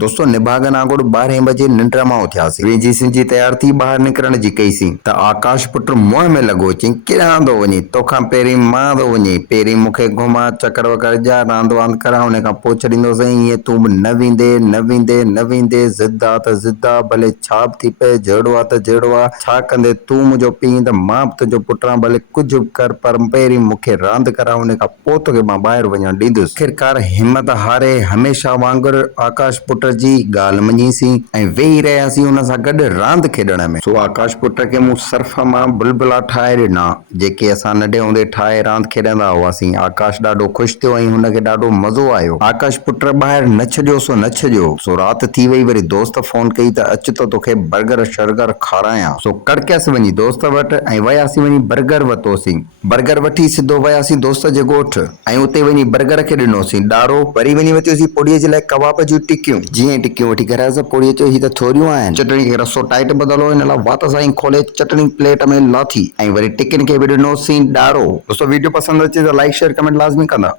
दोस्तों निभागन आगोड़ 12 बजे निंड्रा मां उथियासीं। वेझी सिंजी तैयार थी ॿाहिरि निकिरण जी कईसीं त आकाश पुट मुंहं में लॻो चई किरां थो वञी, तोखां पहिरीं मां थो वञे, पहिरीं मूंखे घुमा चकर वकर जा रांदि वांदि करा, उन खां पोइ छॾींदोसीं। ईअं तूं बि न वेंदे न वेंदे न वेंदे, ज़िद आहे त ज़िद आहे, भले छा बि थी पए, जहिड़ो आहे त जहिड़ो आहे, छा कंदे तूं मुंहिंजो पीउ त मां बि तुंहिंजो पुटु आहियां, भले कुझु बि कर पर पहिरीं मूंखे रांदि करा, उन खां पोइ तोखे मां ॿाहिरि वञणु ॾींदुसि। आख़िरकार हिमत हारे हमेशह वांगुरु आकाश पुट जी ॻाल्हि मञीसीं ऐं वेही रहियासीं उन सां गॾु रांदि खेॾण में। सो आकाश पुट खे मूं सर्फ मां बुलबुला ठाहे ॾिना जेके असां नंढे हूंदे ठाहे रांदि खेॾंदा हुआसीं। आकाश ॾाढो ख़ुशि थियो ऐं हुनखे ॾाढो मज़ो आयो। आकाश पुट ॿाहिरि न छॾियो सो न छॾियो। सो राति थी वई, वरी दोस्त फोन कई त अच त तोखे बर्गर शर्गर खारायां। सो कड़कियसि वञी दोस्त वटि ऐं वियासीं वञी बर्गर वरितोसीं। बर्गर वठी सिधो वियासीं दोस्त जे ॻोठु ऐं उते वञी बर्गर खे ॾिनोसीं ॾाढो। वरी वञी वरितियोसीं पुड़ीअ जे लाइ कबाब जूं टिकियूं। जीअं ई टिकियूं वठी घर आयासीं, पुड़ीअ चयो ही त थोरियूं आहिनि, चटणी खे रसो टाइट बदलो, हिन लाइ वात सां ई खोले चटणी प्लेट में लाथी ऐं वरी टिकियुनि खे बि ॾिनोसीं ॾाढो। दोस्तों वीडियो पसंदि अचे त लाइक शेयर कमेंट लाज़मी कंदा।